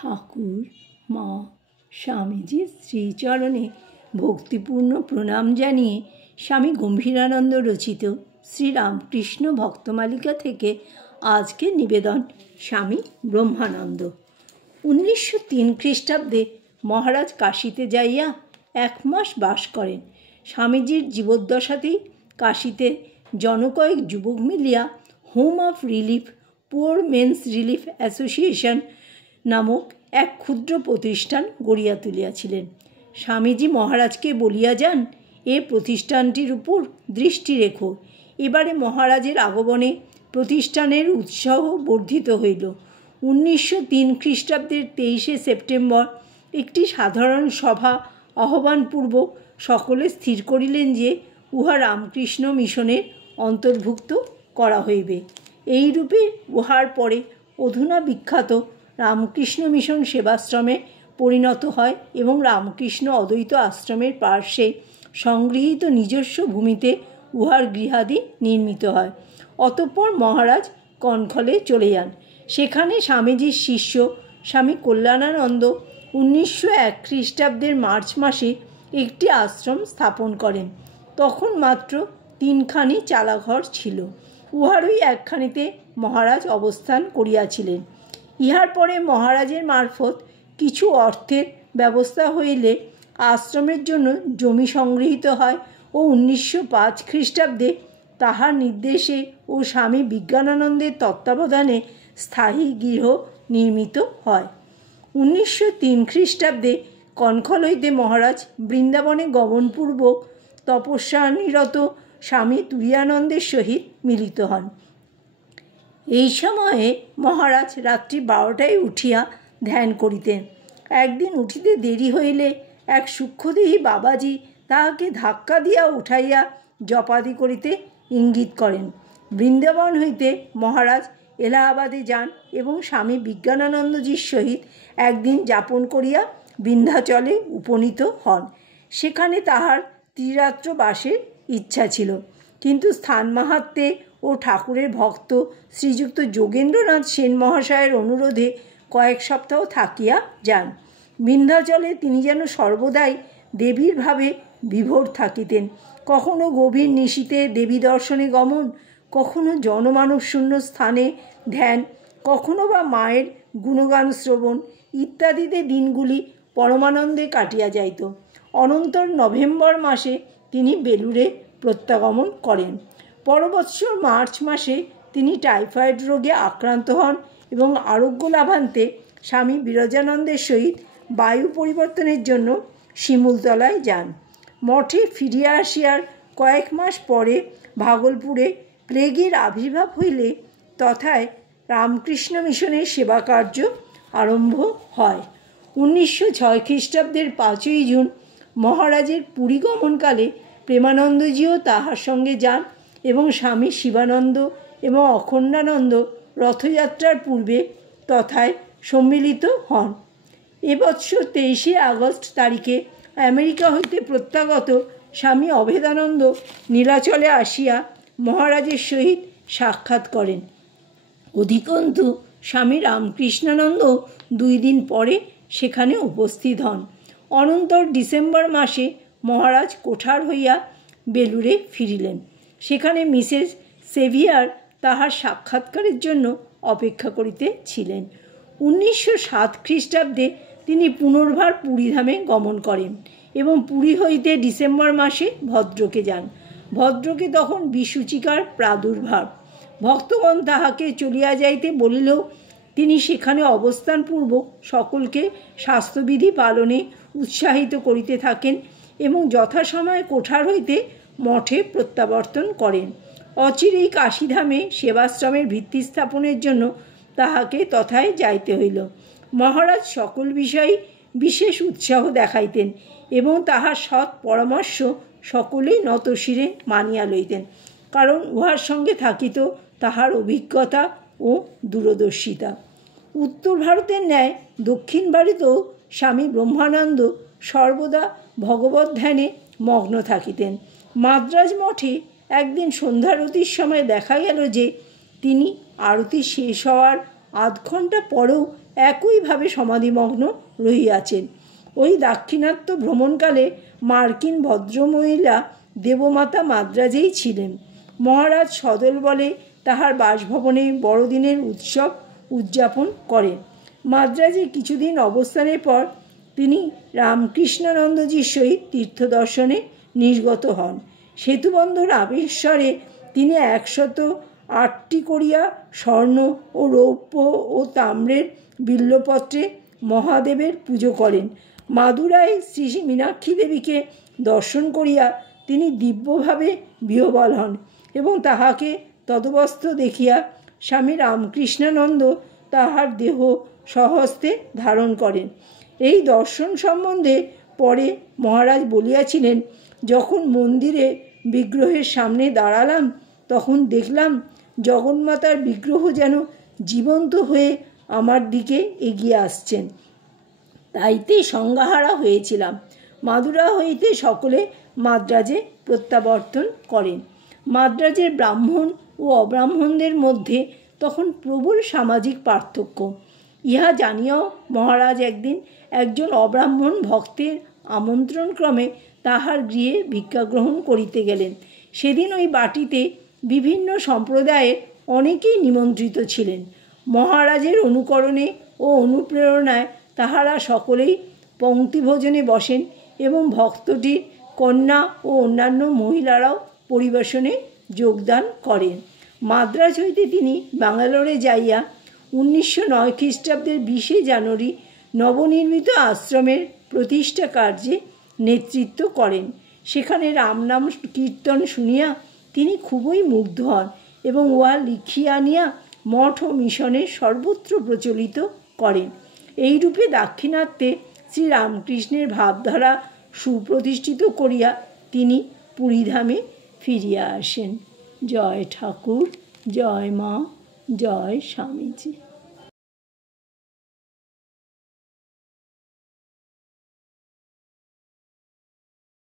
ঠাকুর মা স্বামীজির শ্রীচরণে ভক্তিপূর্ণ প্রণাম জানিয়ে স্বামী গম্ভীরানন্দ রচিত শ্রীরামকৃষ্ণ ভক্তমালিকা থেকে আজকের নিবেদন স্বামী ব্রহ্মানন্দ। 1903 খ্রিস্টাব্দে মহারাজ কাশীতে যাইয়া 1 মাস বাস করেন। স্বামীজির জীবদ্দশাতেই কাশীতে জনকয়েক যুবক মিলিয়া home of relief poor men's relief association নামক এক ক্ষুদ্র প্রতিষ্ঠান গড়িয়া তুলিয়াছিলেন। স্বামীজি মহারাজকে বলিয়া যান, এ প্রতিষ্ঠানটির উপর দৃষ্টি রেখো। এবারে মহারাজের আগমনে প্রতিষ্ঠানের উৎসাহ বর্ধিত হইল। 1903 খ্রিস্টাব্দের 23শে সেপ্টেম্বর একটি সাধারণ সভা আহ্বানপূর্বক সকলে স্থির করিলেন যে উহা রামকৃষ্ণ মিশনের অন্তর্ভুক্ত করা হইবে। এইরূপে উহার পরে অধুনা বিখ্যাত রামকৃষ্ণ মিশন সেবাশ্রমে পরিণত হয় এবং রামকৃষ্ণ অদ্বৈত আশ্রমের পার্শ্বে সংগৃহীত নিজস্ব ভূমিতে উহার গৃহাদি নির্মিত হয়। অতঃপর মহারাজ কনখলে চলে যান। সেখানে স্বামীজির শিষ্য স্বামী কল্যাণানন্দ 1901 খ্রিস্টাব্দের মার্চ মাসে একটি আশ্রম স্থাপন করেন। তখন মাত্র 3খানি চালাঘর ছিল। উহারই একখানিতে মহারাজ অবস্থান করিয়াছিলেন। ইহার পরে মহারাজের মারফত কিছু অর্থের ব্যবস্থা হইলে আশ্রমের জন্য জমি সংগৃহীত হয় ও 1905 খ্রিস্টাব্দে তাহার নির্দেশে ও স্বামী বিজ্ঞানানন্দের তত্ত্বাবধানে স্থায়ী গৃহ নির্মিত হয়। 1903 খ্রিস্টাব্দে কনখল হইতে মহারাজ বৃন্দাবনে গমনপূর্বক তপস্যানিরত স্বামী তুরীয়ানন্দের সহিত মিলিত হন। এই সময়ে মহারাজ রাত্রি 12টায় উঠিয়া ধ্যান করিতেন। একদিন উঠিতে দেরি হইলে এক সূক্ষ্মদেহী বাবাজি তাহাকে ধাক্কা দিয়া উঠাইয়া জপাদি করিতে ইঙ্গিত করেন। বৃন্দাবন হইতে মহারাজ এলাহাবাদে যান এবং স্বামী বিজ্ঞানানন্দজির সহিত একদিন যাপন করিয়া বিন্ধ্যাচলে উপনীত হন। সেখানে তাহার ত্রিরাত্র বাসের ইচ্ছা ছিল, কিন্তু স্থান মাহাত্ম্যে ও ঠাকুরের ভক্ত শ্রীযুক্ত যোগেন্দ্রনাথ সেন মহাশয়ের অনুরোধে কয়েক সপ্তাহ থাকিয়া যান। বিন্ধ্যাচলে তিনি যেন সর্বদাই দেবীর ভাবে বিভোর থাকিতেন। কখনো গভীর নিশীতে দেবী দর্শনে গমন, কখনো জনমানবশূন্য স্থানে ধ্যান, কখনো বা মায়ের গুণগান শ্রবণ ইত্যাদিতে দিনগুলি পরমানন্দে কাটিয়া যাইত। অনন্তর নভেম্বর মাসে তিনি বেলুড়ে প্রত্যাগমন করেন। পরবৎসর মার্চ মাসে তিনি টাইফয়েড রোগে আক্রান্ত হন এবং আরোগ্য লাভান্তে স্বামী বিরজানন্দের সহিত বায়ু পরিবর্তনের জন্য শিমুলতলায় যান। মঠে ফিরিয়া আসিয়ার কয়েক মাস পরে ভাগলপুরে প্লেগের আবির্ভাব হইলে তথায় রামকৃষ্ণ মিশনের সেবা কার্য আরম্ভ হয়। 1906 খ্রিস্টাব্দের 5ই জুন মহারাজের পুরী গমনকালে প্রেমানন্দজিও তাহার সঙ্গে যান এবং স্বামী শিবানন্দ এবং অখণ্ডানন্দ রথযাত্রার পূর্বে তথায় সম্মিলিত হন। এবৎসর 23শে আগস্ট তারিখে আমেরিকা হইতে প্রত্যাগত স্বামী অভেদানন্দ নীলাচলে আসিয়া মহারাজের সহিত সাক্ষাৎ করেন। অধিকন্তু স্বামী রামকৃষ্ণানন্দ 2 দিন পরে সেখানে উপস্থিত হন। অনন্তর ডিসেম্বর মাসে মহারাজ কোঠার হইয়া বেলুড়ে ফিরিলেন। সেখানে মিসেস সেভিয়ার তাহার সাক্ষাৎকারের জন্য অপেক্ষা করিতেছিলেন। 1907 খ্রিস্টাব্দে তিনি পুনর্বার পুরীধামে গমন করেন এবং পুরী হইতে ডিসেম্বর মাসে ভদ্রকে যান। ভদ্রকে তখন বিসূচিকার প্রাদুর্ভাব। ভক্তগণ তাহাকে চলিয়া যাইতে বলিলেও তিনি সেখানে অবস্থানপূর্বক সকলকে স্বাস্থ্যবিধি পালনে উৎসাহিত করিতে থাকেন এবং যথাসময়ে কোঠার হইতে মঠে প্রত্যাবর্তন করেন। অচিরেই কাশীধামে সেবাশ্রমের ভিত্তি স্থাপনের জন্য তাহাকে তথায় যাইতে হইল। মহারাজ সকল বিষয়ে বিশেষ উৎসাহ দেখাইতেন এবং তাহার সৎ পরামর্শ সকলেই নতশিরে মানিয়া লইতেন, কারণ উহার সঙ্গে থাকিত তাহার অভিজ্ঞতা ও দূরদর্শিতা। উত্তর ভারতের ন্যায় দক্ষিণ ভারতেও স্বামী ব্রহ্মানন্দ সর্বদা ভগবত ধ্যানে মগ্ন থাকিতেন। মাদ্রাজ মঠে একদিন সন্ধ্যারতির সময় দেখা গেল যে তিনি আরতি শেষ হওয়ার আধ ঘণ্টা পরেও একইভাবে সমাধিমগ্ন রহিয়াছেন। ওই দাক্ষিণাত্য ভ্রমণকালে মার্কিন ভদ্রমহিলা দেবমাতা মাদ্রাজেই ছিলেন। মহারাজ সদল বলে তাহার বাসভবনে বড়দিনের উৎসব উদযাপন করেন। মাদ্রাজে কিছুদিন অবস্থানের পর তিনি রামকৃষ্ণানন্দজির সহিত তীর্থদর্শনে নির্গত হন। সেতুবন্ধ রামেশ্বরে তিনি 108টি করিয়া স্বর্ণ ও রৌপ্য ও তাম্রের বিল্বপত্রে মহাদেবের পুজো করেন। মাদুরায় শ্রী মীনাক্ষী দেবীকে দর্শন করিয়া তিনি দিব্যভাবে বিহ্বল হন এবং তাহাকে তদবস্থ দেখিয়া স্বামী রামকৃষ্ণানন্দ তাহার দেহ স্বহস্তে ধারণ করেন। এই দর্শন সম্বন্ধে পরে মহারাজ বলিয়াছিলেন, যখন মন্দিরে বিগ্রহের সামনে দাঁড়ালাম তখন দেখলাম জগন্মাতার বিগ্রহ যেন জীবন্ত হয়ে আমার দিকে এগিয়ে আসছেন। তাইতে সংজ্ঞাহারা হয়েছিলাম। মাদুরা হইতে সকলে মাদ্রাজে প্রত্যাবর্তন করেন। মাদ্রাজের ব্রাহ্মণ ও অব্রাহ্মণদের মধ্যে তখন প্রবল সামাজিক পার্থক্য। ইহা জানিয়াও মহারাজ একদিন একজন অব্রাহ্মণ ভক্তের আমন্ত্রণক্রমে তাহার গৃহে ভিক্ষাগ্রহণ করিতে গেলেন। সেদিন ওই বাটিতে বিভিন্ন সম্প্রদায়ের অনেকেই নিমন্ত্রিত ছিলেন। মহারাজের অনুকরণে ও অনুপ্রেরণায় তাহারা সকলেই পঙ্ক্তিভোজনে বসেন এবং ভক্তটির কন্যা ও অন্যান্য মহিলারাও পরিবেশনে যোগদান করেন। মাদ্রাজ হইতে তিনি ব্যাঙ্গালোরে যাইয়া 1909 খ্রিস্টাব্দের 20 জানুয়ারি নবনির্মিত আশ্রমের প্রতিষ্ঠা কার্যে নেতৃত্ব করেন। সেখানে রামনাম কীর্তন শুনিয়া তিনি খুবই মুগ্ধ হন এবং উহা লিখিয়া আনিয়া মঠ ও মিশনে সর্বত্র প্রচলিত করেন। এইরূপে দাক্ষিণাত্যে শ্রীরামকৃষ্ণের ভাবধারা সুপ্রতিষ্ঠিত করিয়া তিনি পুরীধামে ফিরিয়া আসেন। জয় ঠাকুর, জয় মা, জয় স্বামীজি।